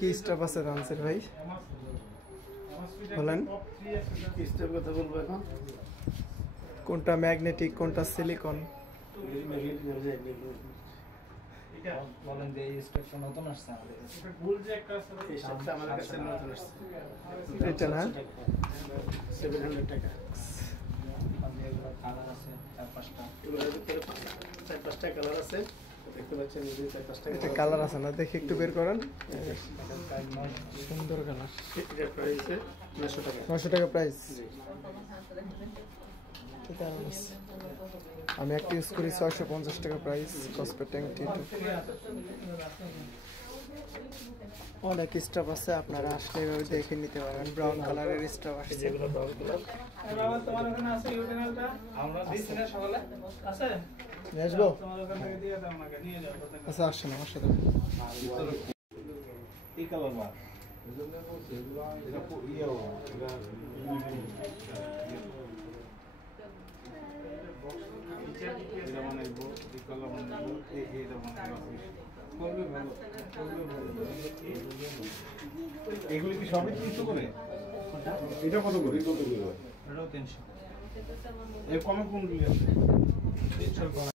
কি স্টপ আছে রানসের ভাই বলেন কি স্টপ কথা বলবো এখন কোনটা ম্যাগনেটিক কোনটা সিলিকন এটা বলেন যে এই স্টেশন নতুন আসছে আমাদের এটা ভুল যে একটা আছে এই সবটা আমার কাছে নতুন আসছে এটা না 700 টাকা আপনি এগুলো কালার আছে চার পাঁচটা এগুলোর ভিতরে চার পাঁচটা কালার আছে দেখতে পাচ্ছেন এই চার পাঁচটা এটা কালার আছে না দেখি একটু বের করেন সুন্দর কালার এটা প্রাইস 900 টাকা 900 টাকা প্রাইস আমি একটা ইউজ করি 650 টাকা প্রাইস কসপেট ট্যাঙ্কটি অনেক স্টপ আছে আপনারা আসলে এভাবে দেখে নিতে পারবেন ব্রাউন কালারের স্টপ আছে যেগুলো ব্রাউন কালার বাবা তোমার ওখানে আছে ইউটেনালটা আমরা দিছি না সকালে আছে নিয়ে আসবো তোমার ওখান থেকে দিয়ে দাও আমাকে নিয়ে যাও আচ্ছা আসেন আমার সাথে এই কালার বা এজন্য সেগুলো এটা ইয়েও এটা এটা বানাইবো এই কালার বানাইবো এইটা বানাইবো করবে ভালো এগুলি কি সবই 300 করে এটা কত করে এটাও 300 এর কমে কোনগুলি আছে 300